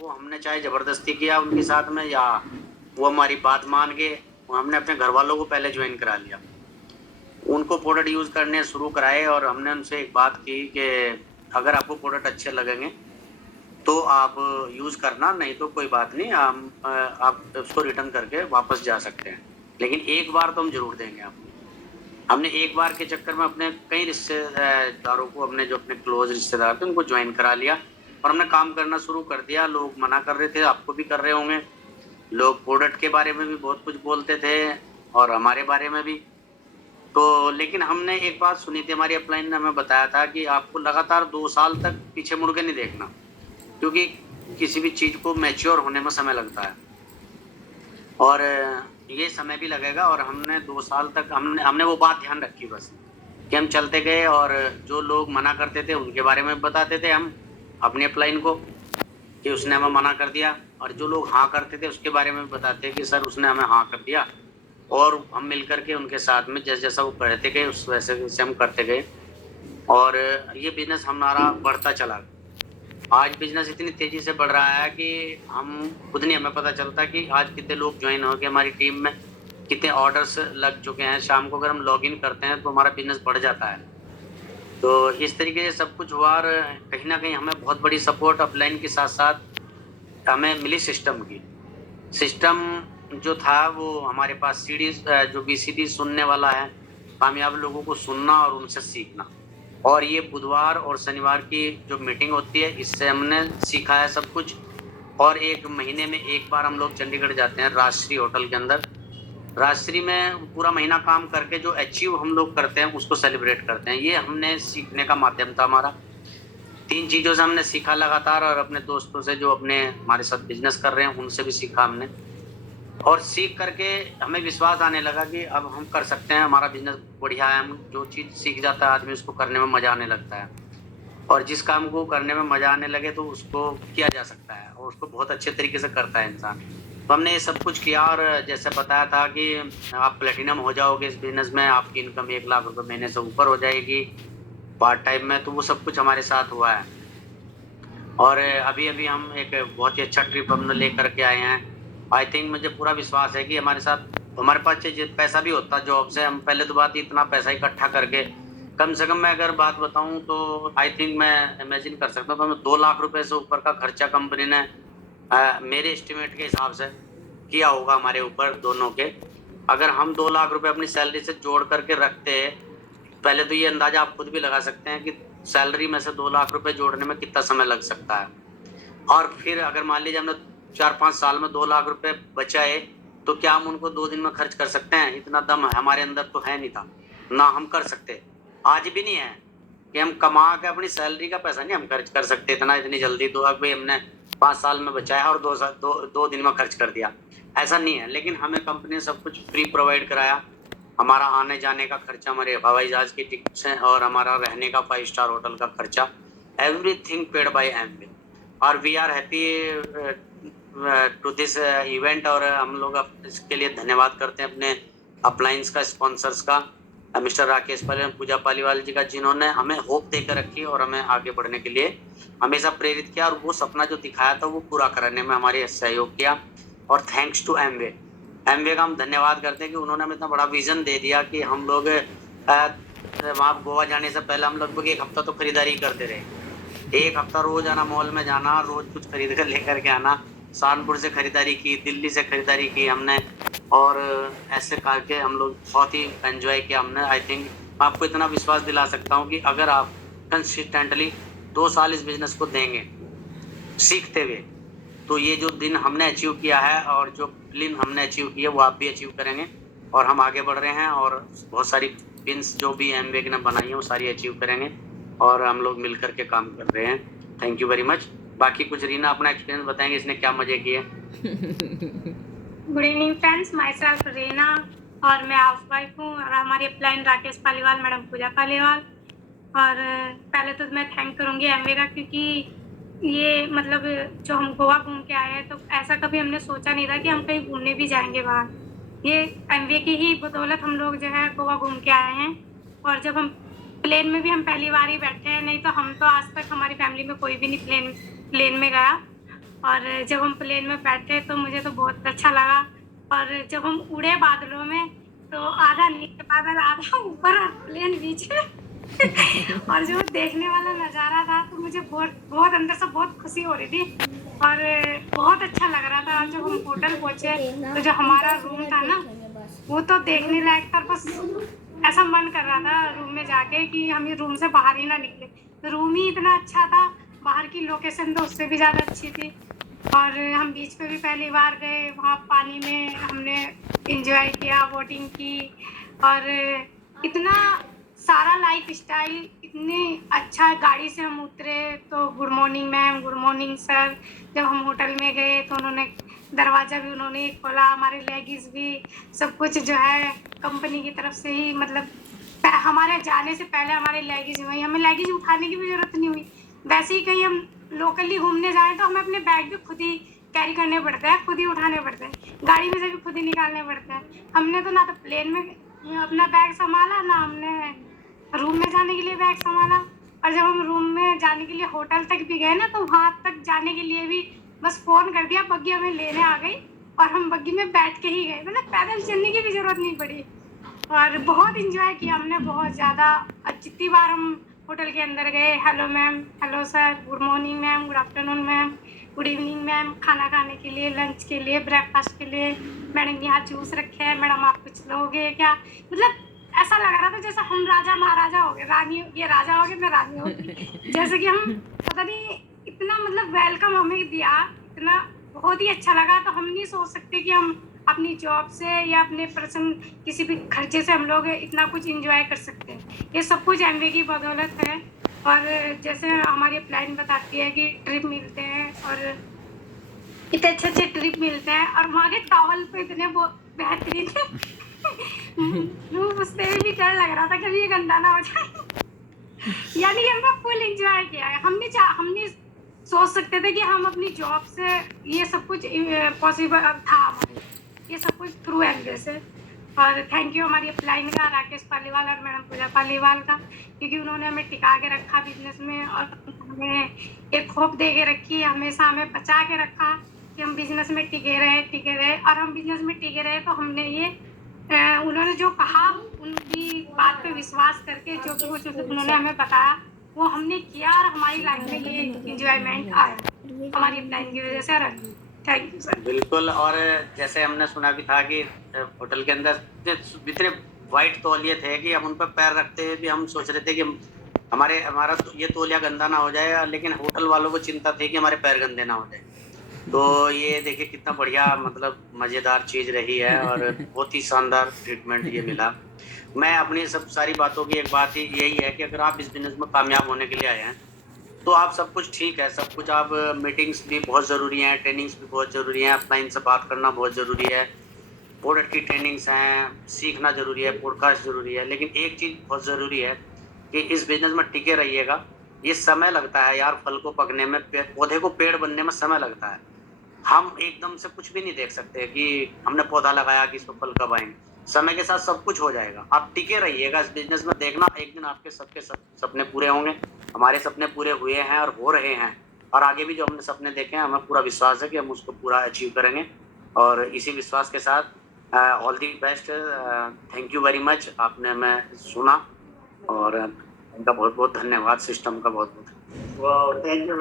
वो हमने चाहे ज़बरदस्ती किया उनके साथ में या वो हमारी बात मान के हमने अपने घरवालों को पहले जॉइन करा लिया। उनको प्रोडक्ट यूज़ करने शुरू कराए और हमने उनसे एक बात की कि अगर आपको प्रोडक्ट अच्छे लगेंगे, तो आप यूज़ करना, नहीं तो कोई बात नहीं, आप उसको रिटर्न करके वापस जा सकते हैं। लेकिन एक बार तो हम ज़रूर देंगे आपको। हमने एक बार के चक्कर में अपने कई दारों को, अपने जो अपने क्लोज़ रिश्तेदार थे, उनको जॉइन करा लिया और हमने काम करना शुरू कर दिया। लोग मना कर रहे थे, आपको भी कर रहे होंगे। लोग प्रोडक्ट के बारे में भी बहुत कुछ बोलते थे और हमारे बारे में भी। तो लेकिन हमने एक बात सुनी थी, हमारी अपलाइन ने हमें बताया था कि आपको लगातार 2 साल तक पीछे मुड़ के नहीं देखना, क्योंकि किसी भी चीज़ को मैच्योर होने में समय लगता है और ये समय भी लगेगा। और हमने 2 साल तक हमने वो बात ध्यान रखी बस, कि हम चलते गए और जो लोग मना करते थे उनके बारे में बताते थे हम अपनी अपलाइन को, कि उसने हमें मना कर दिया, और जो लोग हाँ करते थे उसके बारे में भी बताते कि सर उसने हमें हाँ कर दिया, और हम मिलकर के उनके साथ में जैसा वो करते गए उस वैसे हम करते गए और ये बिज़नेस हमारा बढ़ता चला। आज बिज़नेस इतनी तेज़ी से बढ़ रहा है कि हम खुद नहीं, हमें पता चलता कि आज कितने लोग जॉइन हो गए हमारी टीम में, कितने ऑर्डर्स लग चुके हैं। शाम को अगर हम लॉगिन करते हैं तो हमारा बिज़नेस बढ़ जाता है। तो इस तरीके से सब कुछ हुआ और कहीं न कहीं हमें बहुत बड़ी सपोर्ट अपलाइन के साथ-साथ हमें मिली सिस्टम की। सिस्टम जो था वो हमारे पास जो बीसीडी सुनने वाला है, कामयाब लोगों को सुनना और उनसे सीखना। और ये बुधवार और शनिवार की जो मीटिंग होती है, इससे हमने सीखा है सब कुछ। और 1 महीने में 1 बार हम लोग चंडीगढ़ जाते हैं राजश्री होटल के अंदर। राजश्री में पूरा महीना काम करके जो अचीव हम लोग करते हैं, उसको सेलिब्रेट करते हैं। ये हमने सीखने का माध्यम था हमारा। 3 चीज़ों से हमने सीखा लगातार, और अपने दोस्तों से जो अपने हमारे साथ बिज़नेस कर रहे हैं, उनसे भी सीखा हमने। और सीख करके हमें विश्वास आने लगा कि अब हम कर सकते हैं, हमारा बिज़नेस बढ़िया है। हम जो चीज़ सीख जाता है आदमी, उसको करने में मज़ा आने लगता है। और जिस काम को करने में मज़ा आने लगे तो उसको किया जा सकता है और उसको बहुत अच्छे तरीके से करता है इंसान। तो हमने ये सब कुछ किया और जैसे बताया था कि आप प्लैटिनम हो जाओगे इस बिज़नेस में, आपकी इनकम 1 लाख रुपए महीने से ऊपर हो जाएगी पार्ट टाइम में, तो वो सब कुछ हमारे साथ हुआ है। और अभी-अभी हम एक बहुत ही अच्छा ट्रिप हमने लेकर के आए हैं। आई थिंक मुझे पूरा विश्वास है कि हमारे पास चाहिए पैसा भी होता जॉब से, हम पहले तो बात इतना पैसा इकट्ठा करके, कम से कम मैं अगर बात बताऊँ तो आई थिंक मैं इमेजिन कर सकता हूँ, तो हमें 2 लाख रुपए से ऊपर का खर्चा कंपनी ने मेरे एस्टिमेट के हिसाब से किया होगा हमारे ऊपर दोनों के। अगर हम 2 लाख रुपए अपनी सैलरी से जोड़ करके रखते, पहले तो ये अंदाज़ा आप खुद भी लगा सकते हैं कि सैलरी में से 2 लाख रुपए जोड़ने में कितना समय लग सकता है। और फिर अगर मान लीजिए हमने 4-5 साल में 2 लाख रुपए बचाए, तो क्या हम उनको 2 दिन में खर्च कर सकते हैं? इतना दम हमारे अंदर तो है नहीं था, ना हम कर सकते। आज भी नहीं है कि हम कमा के अपनी सैलरी का पैसा नहीं हम खर्च कर सकते इतनी जल्दी। तो अब भई हमने 5 साल में बचाया और 2 दिन में खर्च कर दिया, ऐसा नहीं है। लेकिन हमें कंपनी ने सब कुछ फ्री प्रोवाइड कराया। हमारा आने-जाने का खर्चा, हमारे हवाई जहाज़ की टिकट्स हैं और हमारा रहने का 5 स्टार होटल का खर्चा, एवरीथिंग पेड बाय एमवे। और we are happy to this event. और हम लोग इसके लिए धन्यवाद करते हैं अपने अपलाइंस का, स्पॉन्सर्स का, मिस्टर राकेश पालीवाल, पूजा पालीवाल जी का, जिन्होंने हमें होप देकर रखी और हमें आगे बढ़ने के लिए हमेशा प्रेरित किया और वो सपना जो दिखाया था वो पूरा करने में हमारे सहयोग किया। और थैंक्स टू एमवे। एमवे का हम धन्यवाद करते हैं कि उन्होंने हमें इतना बड़ा विज़न दे दिया कि हम लोग वहाँ गोवा जाने से पहले हम लगभग 1 हफ्ता तो खरीदारी करते रहे। 1 हफ्ता रोज़ आना, मॉल में जाना, रोज़ कुछ खरीद कर लेकर के आना। सहारनपुर से खरीदारी की, दिल्ली से खरीदारी की हमने, और ऐसे करके हम लोग बहुत ही एन्जॉय किया हमने। आई थिंक मैं आपको इतना विश्वास दिला सकता हूँ कि अगर आप कंसिस्टेंटली 2 साल इस बिज़नेस को देंगे, सीखते हुए, तो ये जो दिन हमने अचीव किया है और जो फिल्म हमने अचीव की है, वो आप भी अचीव करेंगे। और हम आगे बढ़ रहे हैं और बहुत सारी पिन्स जो भी एमवे ने बनाई हैं, वो सारी अचीव करेंगे और हम लोग मिल कर के काम कर रहे हैं। Thank you very much. बाकी कुछ रीना अपना एक्सपीरियंस बताएँगे, इसने क्या मज़े किए? Good evening friends, my self Reena और मैं हाउसवाइफ हूँ और हमारी अपलाइन राकेश पालीवाल, मैडम पूजा पालीवाल। और पहले तो मैं थैंक करूँगी एमवे का, क्योंकि ये मतलब जो हम गोवा घूम के आए हैं, तो ऐसा कभी हमने सोचा नहीं था कि हम कहीं घूमने भी जाएँगे बाहर। ये एमवे की ही बदौलत हम लोग जो है गोवा घूम के आए हैं। और जब हम प्लेन में भी हम पहली बार ही बैठे हैं, नहीं तो हम तो आज तक हमारी फैमिली में कोई भी नहीं प्लेन प्लेन में गया। और जब हम प्लेन में बैठे तो मुझे तो बहुत अच्छा लगा। और जब हम उड़े बादलों में तो आधा नीचे बादल, आधा ऊपर और प्लेन बीच में और जो देखने वाला नज़ारा था तो मुझे बहुत बहुत अंदर से बहुत खुशी हो रही थी और बहुत अच्छा लग रहा था। और जब हम होटल पहुँचे तो जो हमारा रूम था ना, वो तो देखने लायक था। बस ऐसा मन कर रहा था रूम में जाके कि हम ये रूम से बाहर ही ना निकले। रूम ही इतना अच्छा था, बाहर की लोकेशन तो उससे भी ज़्यादा अच्छी थी। और हम बीच पे भी पहली बार गए, वहाँ पानी में हमने एंजॉय किया, बोटिंग की और इतना सारा लाइफस्टाइल इतनी अच्छा। गाड़ी से हम उतरे तो good morning ma'am, good morning sir. जब हम होटल में गए तो उन्होंने दरवाज़ा भी उन्होंने ही खोला, हमारे लगेज भी सब कुछ जो है कंपनी की तरफ से ही, मतलब हमारे जाने से पहले हमारे लगेज हुई, हमें लगेज उठाने की भी ज़रूरत नहीं हुई। वैसे ही कहीं हम लोकली घूमने जाएँ तो हमें अपने बैग भी खुद ही कैरी करने पड़ते हैं, खुद ही उठाने पड़ते हैं, गाड़ी में से भी खुद ही निकालने पड़ते हैं। हमने तो ना तो प्लेन में अपना बैग सँभाला, ना हमने रूम में जाने के लिए बैग सँभाला। और जब हम रूम में जाने के लिए होटल तक भी गए ना, तो वहाँ तक जाने के लिए भी बस फ़ोन कर दिया, बग्गी हमें लेने आ गई और हम बग्गी में बैठ के ही गए, मतलब पैदल चलने की भी ज़रूरत नहीं पड़ी। और बहुत एन्जॉय किया हमने, बहुत ज़्यादा। जितनी बार हम होटल के अंदर गए, hello ma'am, hello sir, good morning ma'am, good afternoon ma'am, good evening ma'am, खाना खाने के लिए, लंच के लिए, ब्रेकफास्ट के लिए, मैडम यहाँ जूस रखे हैं, मैडम आप कुछ लोगे क्या? मतलब ऐसा लग रहा था जैसे हम राजा महाराजा हो गए, रानी, ये राजा हो गए, मैं रानी हो गई। जैसे कि हम पता नहीं इतना मतलब वेलकम हमें दिया, इतना बहुत ही अच्छा लगा। तो हम नहीं सोच सकते कि हम अपनी जॉब से या अपने पर्सन किसी भी खर्चे से हम लोग इतना कुछ एंजॉय कर सकते हैं। ये सब कुछ एमवे की बदौलत है। और जैसे हमारी प्लान बताती है कि ट्रिप मिलते हैं और इतने अच्छे-अच्छे ट्रिप मिलते हैं और वहाँ के टॉवल पे इतने वो बेहतरीन मुँह पूछते हुए भी डर लग रहा था कभी ये गंदा ना हो जाए। यानी कि हमने फुल एन्जॉय किया है। हम नहीं सोच सकते थे कि हम अपनी जॉब से ये सब कुछ पॉसिबल था हमारे लिए। ये सब कुछ थ्रू एमवे से। और थैंक यू हमारी अपलाइन का, राकेश पालीवाल और मैडम पूजा पालीवाल का, क्योंकि उन्होंने हमें टिका के रखा बिज़नेस में और हमें एक होप दे के रखी, हमेशा हमें बचा के रखा कि हम बिज़नेस में टिके रहे और हम बिज़नेस में टिके रहे। तो हमने ये उन्होंने जो कहा, उनकी बात पे विश्वास करके जो भी कुछ उन्होंने हमें बताया, वो हमने किया और हमारी लाइफ में ये एन्जॉयमेंट आया, हमारी प्लान की वज़ह से। और थैंक यू सर। बिल्कुल। और जैसे हमने सुना भी था कि होटल के अंदर इतने व्हाइट तौलिए थे कि हम उन पर पैर रखते हुए भी हम सोच रहे थे कि हमारा ये तौलिया गंदा ना हो जाए, लेकिन होटल वालों को चिंता थी कि हमारे पैर गंदे ना हो जाए। तो ये देखिए कितना बढ़िया, मतलब मज़ेदार चीज़ रही है और बहुत ही शानदार ट्रीटमेंट ये मिला। मैं अपनी सब सारी बातों की एक बात ही यही है कि अगर आप इस बिज़नेस में कामयाब होने के लिए आए हैं, तो आप सब कुछ ठीक है, सब कुछ आप मीटिंग्स भी बहुत ज़रूरी हैं, ट्रेनिंग्स भी बहुत ज़रूरी हैं, अपना इनसे बात करना बहुत ज़रूरी है, प्रोडक्ट की ट्रेनिंग्स हैं, सीखना ज़रूरी है, पॉडकास्ट ज़रूरी है। लेकिन एक चीज़ बहुत ज़रूरी है कि इस बिज़नेस में टिके रहिएगा। ये समय लगता है यार, फल को पकने में, पौधे को पेड़ बनने में समय लगता है। हम एकदम से कुछ भी नहीं देख सकते कि हमने पौधा लगाया कि इसको फल कब आएँगे। समय के साथ सब कुछ हो जाएगा। आप टिके रहिएगा इस बिज़नेस में, देखना एक दिन आपके सबके सब सपने पूरे होंगे। हमारे सपने पूरे हुए हैं और हो रहे हैं, और आगे भी जो हमने सपने देखे हैं, हमें पूरा विश्वास है कि हम उसको पूरा अचीव करेंगे। और इसी विश्वास के साथ all the best. Thank you very much. आपने हमें सुना और इनका बहुत-बहुत धन्यवाद, सिस्टम का बहुत-बहुत। वाओ! Thank you.